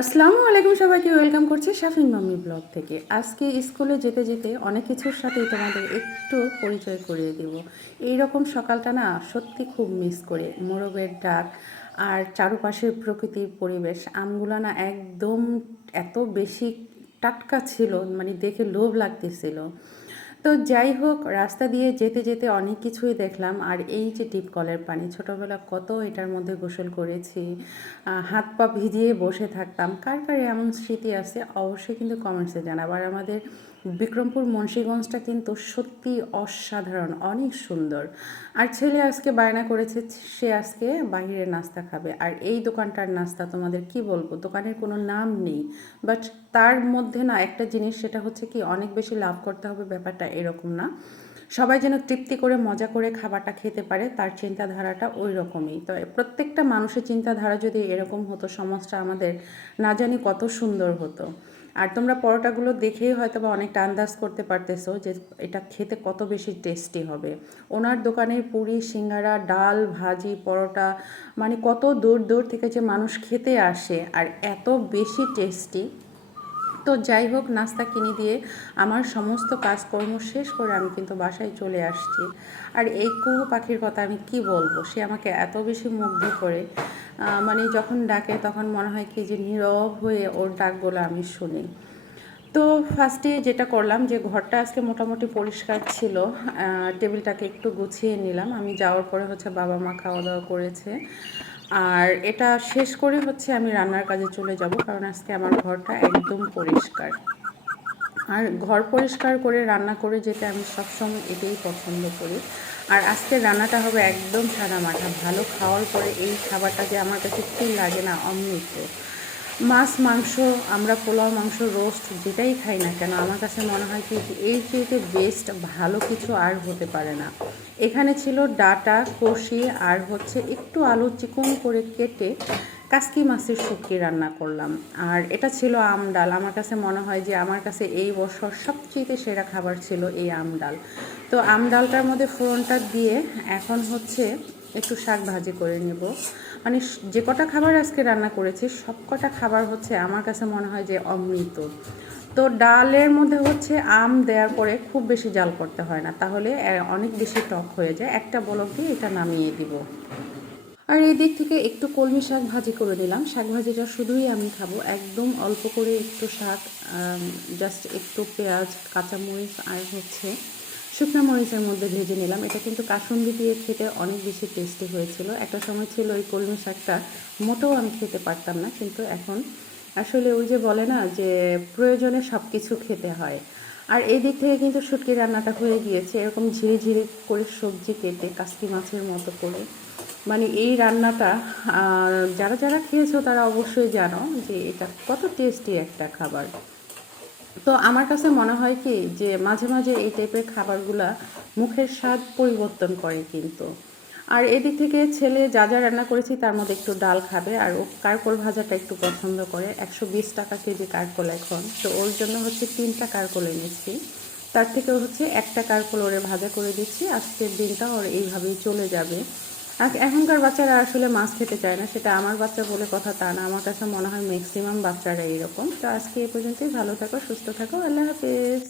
আসসালামু আলাইকুম সবাইকে, ওয়েলকাম করছি শাফিন মাম্মি ব্লগ থেকে। আজকে স্কুলে যেতে যেতে অনেক কিছুর সাথেই তোমাদের একটু পরিচয় করিয়ে দেব। এই রকম সকালটা না সত্যি খুব মিস করে। মোরবের ডাক আর চারপাশের প্রকৃতির পরিবেশ, আমগুলো না একদম এত বেশি টাটকা ছিল মানে দেখে লোভ লাগতেছিল। তো যাই হোক, রাস্তা দিয়ে যেতে যেতে অনেক কিছুই দেখলাম। আর এই যে টিপ কলের পানি, ছোটোবেলা কত এটার মধ্যে গোসল করেছি হাত পা ভিজিয়ে বসে থাকতাম। কার কার এমন স্মৃতি আছে, অবশ্যই কিন্তু কমেন্টসে জানাব। আর আমাদের বিক্রমপুর মুন্সীগঞ্জটা কিন্তু সত্যি অসাধারণ, অনেক সুন্দর। আর ছেলে আজকে বায়না করেছে, সে আজকে বাইরের নাস্তা খাবে। আর এই দোকানটার নাস্তা তোমাদের কি বলব? দোকানের কোনো নাম নেই। বাট তার মধ্যে না একটা জিনিস, সেটা হচ্ছে কি, অনেক বেশি লাভ করতে হবে, ব্যাপারটা এরকম না। সবাই যেন তৃপ্তি করে, মজা করে খাবারটা খেতে পারে, তার চিন্তাধারাটা ওই রকমই। তো প্রত্যেকটা মানুষের চিন্তাধারা যদি এরকম হতো, সমাজটা আমাদের না জানি কত সুন্দর হতো। আর তোমরা পরোটাগুলো দেখেই হয়তো বা অনেকটা আন্দাজ করতে পারতেছো যে এটা খেতে কত বেশি টেস্টি হবে। ওনার দোকানে পুরি, সিঙ্গারা, ডাল, ভাজি, পরোটা মানে কত দূর দূর থেকে যে মানুষ খেতে আসে আর এত বেশি টেস্টি। তো যাই হোক, নাস্তা কিনে দিয়ে আমার সমস্ত কাজকর্ম শেষ করে আমি কিন্তু বাসায় চলে আসছি। আর এই কুহু পাখির কথা আমি কি বলব? সে আমাকে এত বেশি মুগ্ধ করে। মানে যখন ডাকে তখন মনে হয় কি যে নীরব হয়ে ওর ডাকগুলো আমি শুনি। তো ফার্স্টে যেটা করলাম যে ঘরটা আজকে মোটামুটি পরিষ্কার ছিল টেবিলটাকে একটু গুছিয়ে নিলাম। আমি যাওয়ার পরে হচ্ছে বাবা মা খাওয়া দাওয়া করেছে। আর এটা শেষ করে হচ্ছে আমি রান্নার কাজে চলে যাব, কারণ আজকে আমার ঘরটা একদম পরিষ্কার। আর ঘর পরিষ্কার করে, রান্না করে যেতে আমি সবসময় এটাই পছন্দ করি। আর আজকে রান্নাটা হবে একদম সাদা মাঠা, ভালো খাওয়ার পরে এই খাবারটা যে আমার কাছে খুব লাগে না, অমৃত। মাছ, মাংস, আমরা পোলাও, মাংস রোস্ট যেটাই খাই না কেন, আমার কাছে মনে হয় কি এই চাইতে বেস্ট ভালো কিছু আর হতে পারে না। এখানে ছিল ডাটা, কষি আর হচ্ছে একটু আলু চিকন করে কেটে কাসকি মাছের শুটকি রান্না করলাম। আর এটা ছিল আম ডাল। আমার কাছে মনে হয় যে আমার কাছে এই বছর সবচেয়ে সেরা খাবার ছিল এই আম ডাল। তো আম ডালটার মধ্যে ফোড়নটা দিয়ে এখন হচ্ছে একটু শাক ভাজি করে নেব। মানে যে কটা খাবার আজকে রান্না করেছি, সব কটা খাবার হচ্ছে আমার কাছে মনে হয় যে অমৃত। তো ডালের মধ্যে হচ্ছে আম দেওয়ার পরে খুব বেশি জাল করতে হয় না, তাহলে অনেক বেশি টক হয়ে যায়। একটা বলক দিয়ে এটা নামিয়ে দিব। আর এই দিক থেকে একটু কলমি শাক ভাজি করে নিলাম। শাক ভাজিটা শুধুই আমি খাব, একদম অল্প করে একটু শাক জাস্ট একটু পেঁয়াজ, কাঁচামরিচ আর হচ্ছে শুকনো মরিচের মধ্যে ভেজে নিলাম। এটা কিন্তু কাসুন্দি দিয়ে খেতে অনেক বেশি টেস্টি হয়েছিল। একটা সময় ছিল ওই কলমি শাকটা, মোটেও আমি খেতে পারতাম না। কিন্তু এখন আসলে ওই যে বলে না যে প্রয়োজনে সব কিছু খেতে হয়। আর এই দিক থেকে কিন্তু শুটকি রান্নাটা হয়ে গিয়েছে। এরকম ঝিরি ঝিরি করে সবজি কেটে, কাসকি মাছের মতো করে। মানে এই রান্নাটা যারা যারা খেয়েছো তারা অবশ্যই জানো যে এটা কত টেস্টি একটা খাবার। তো আমার কাছে মনে হয় কি যে মাঝে মাঝে এই টাইপের খাবারগুলা মুখের স্বাদ পরিবর্তন করে কিন্তু। আর এদিক থেকে ছেলে যা যা রান্না করেছি তার মধ্যে একটু ডাল খাবে আর ও কারকোল ভাজাটা একটু পছন্দ করে। একশো বিশ টাকা কেজি কারকোল এখন। তো ওর জন্য হচ্ছে তিনটা কারকোল এনেছি। তার থেকে হচ্ছে একটা কারকোল ওরে ভাজা করে দিচ্ছি। আজকের দিনটা ওর এইভাবেই চলে যাবে। এখনকার বাচ্চারা আসলে মাছ খেতে চায় না, সেটা আমার বাচ্চা বলে কথা তা না। আমার কাছে মনে হয় ম্যাক্সিমাম বাচ্চারা এইরকম তো আজকে এ পর্যন্তই, ভালো থাকো, সুস্থ থাকো, আল্লাহ হাফেজ।